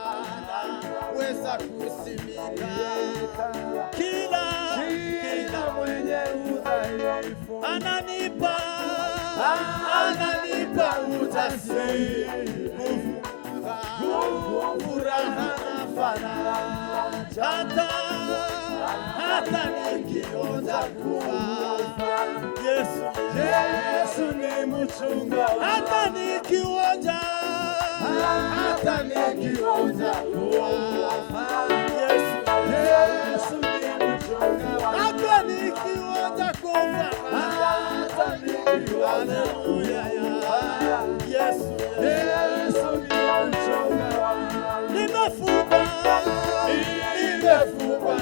anaweza kusimika kila mwenye udhaifu. Ananipa ujasiri, furaha na faraja, hata nikionja kuwa Yesu ni mchunga, hata nikionja kuwa Yesu ni mchunga, hata nikionja kuwa haleluya, Yesu ni mchunga. Nimefungwa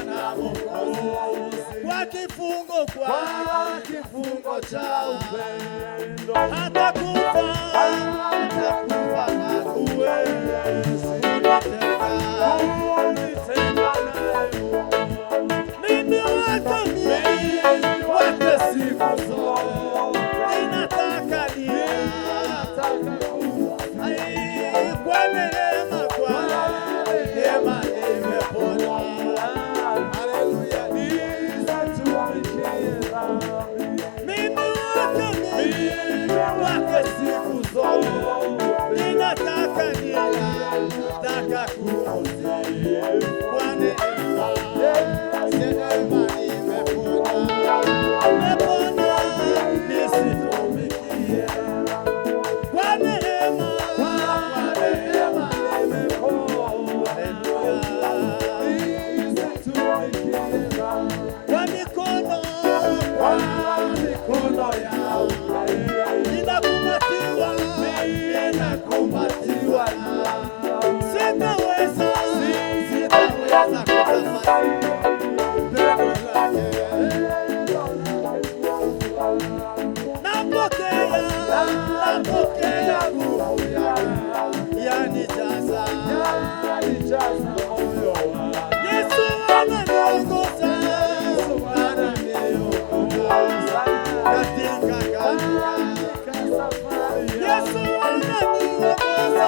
na Mwokozi kwa kifungo cha upendo, hata kufa na kuwezi kunitenga naye. Mimi wake siku zote, ninataka kwa neema nimepona. Haleluya, mimi wake siku zote, ninataka kuuzi kwa neema nimepona, nisitumikie kwa neema kwa mikono yao ninakumbatiwa, sitaweza kutafakari pendo lake. Napokea nguvu yanijaza moyo wangu. Yesu ananiongoza katika safari. Yesu ananiongoza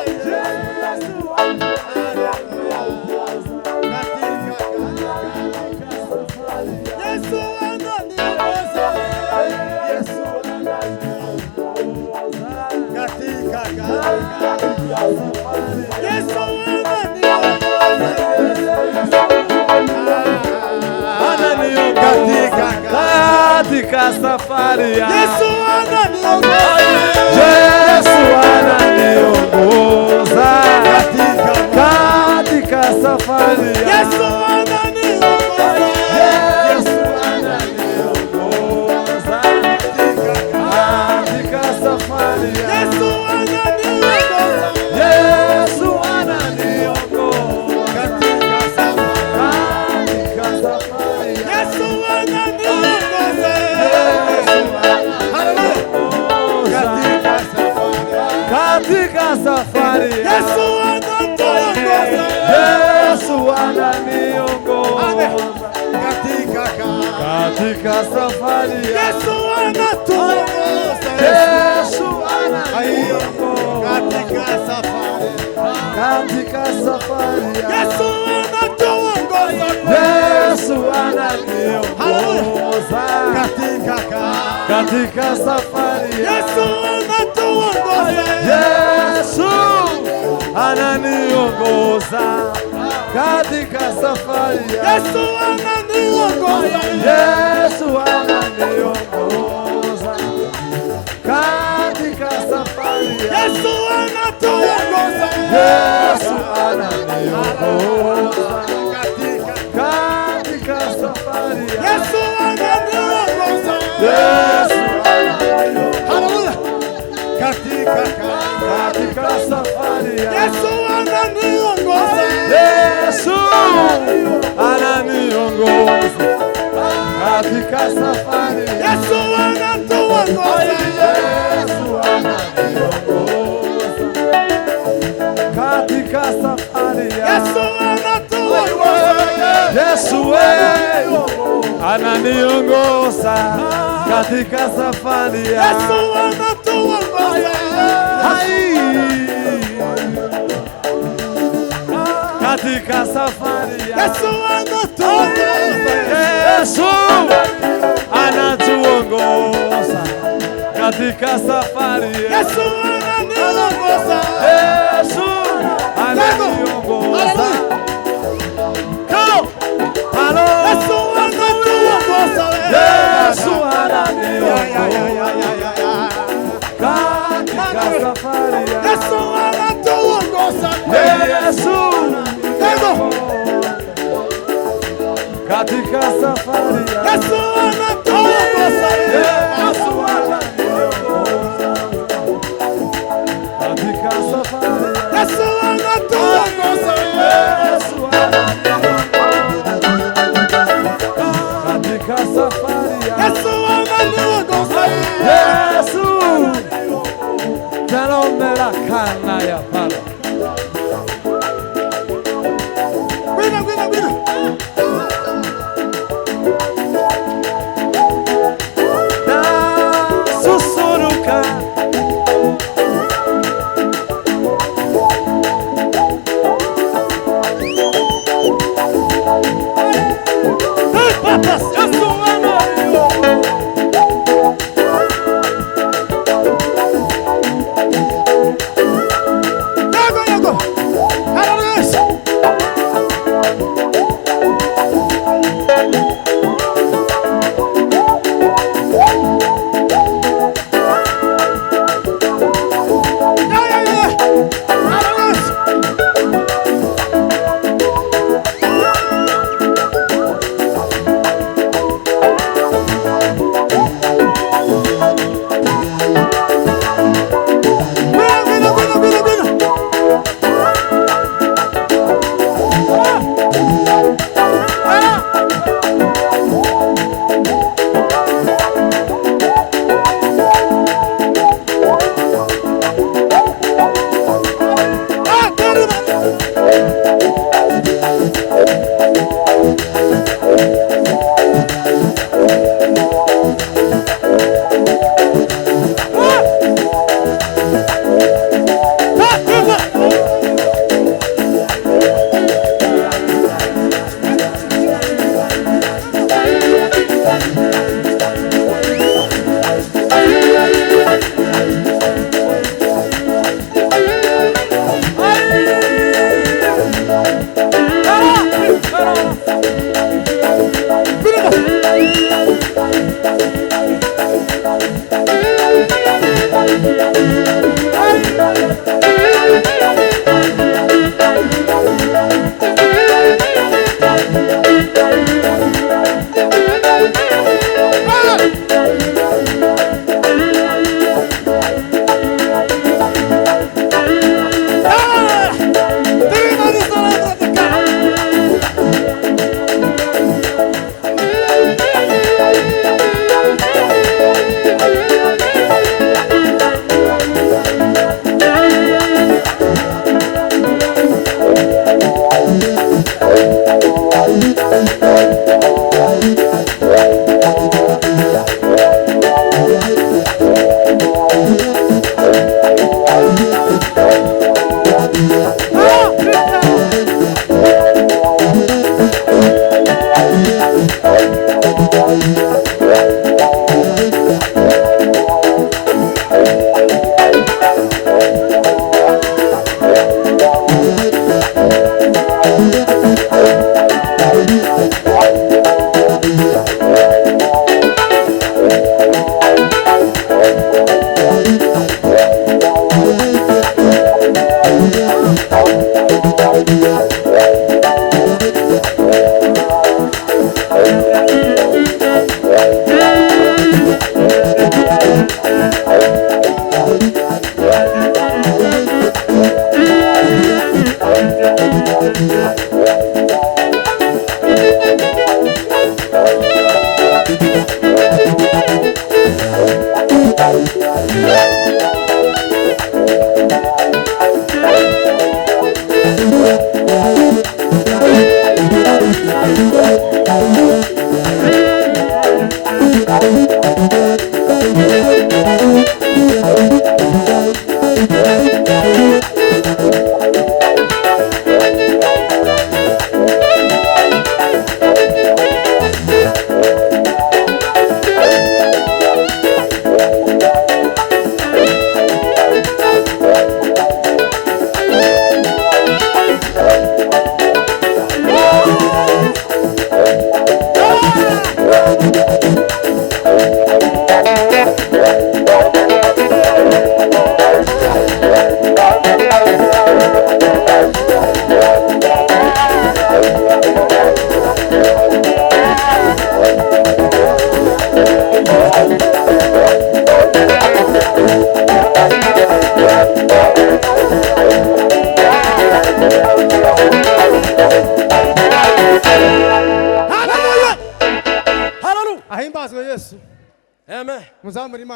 katika safari ya Yesu ananiongoza katika safari ya Yesu ananiongoza katika safari ya Yesu safari. Yesu ananiongoza katika safari. Yesu anatuongoza katika safari. Katika safari. Yesu anatuongoza. Yesu ananiongoza katika safari. Yesu anatuongoza. Yesu ananiongoza katika safari. Yesu ananiongoza. Yesu ananiongoza katika safari. Yesu anatuongoza. Yesu ananiongoza katika safari. Yesu ananiongoza. Yesu ananiongoza katika safari. Yesu ananiongoza. Yesu ananiongoza katika safari. Yesu anatuongoza. Yesu ananiongoza katika safari. Yesu anatuongoza. Yesu ananiongoza katika safari. Yesu anatuongoza. katika safari ya Yesu anatuongoza. Yesu anatuongoza katika safari ya Yesu ananiongoza. Yesu ananiongoza. Halo. Yesu anatuongoza. Yesu ananiongoza katika safari ya Yesu anatuongoza. Yesu katika safari ya Yesu anatuongoza. Yesu ananiongoza katika safari ya Yesu anatuongoza. Yesu ananiongoza katika safari ya Yesu ananiongoza. Yesu Jalomera kana ya pala Gwina, gwina, gwina. na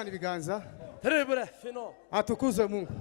Imana ibiganza. Très bref, non. Atukuzwe Mungu.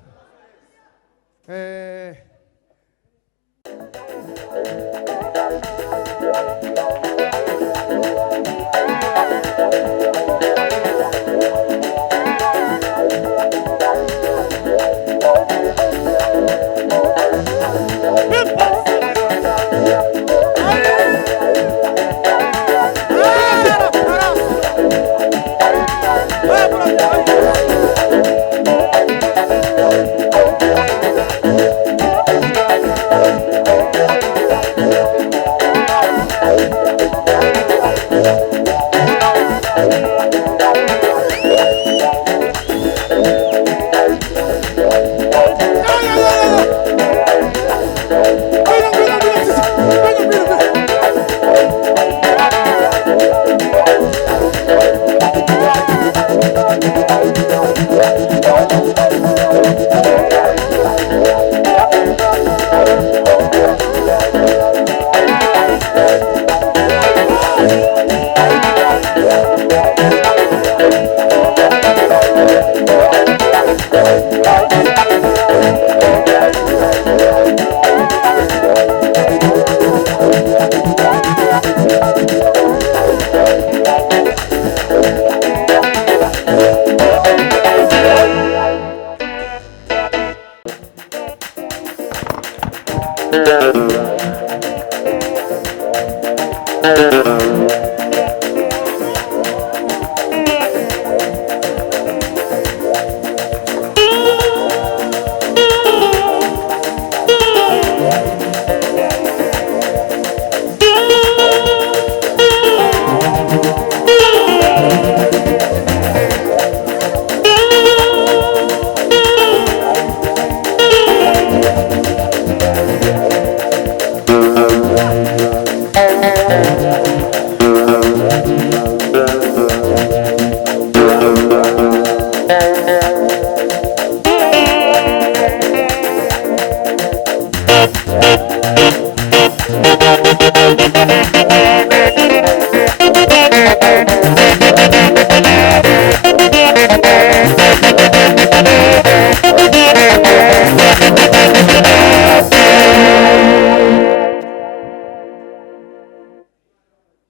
Thank you.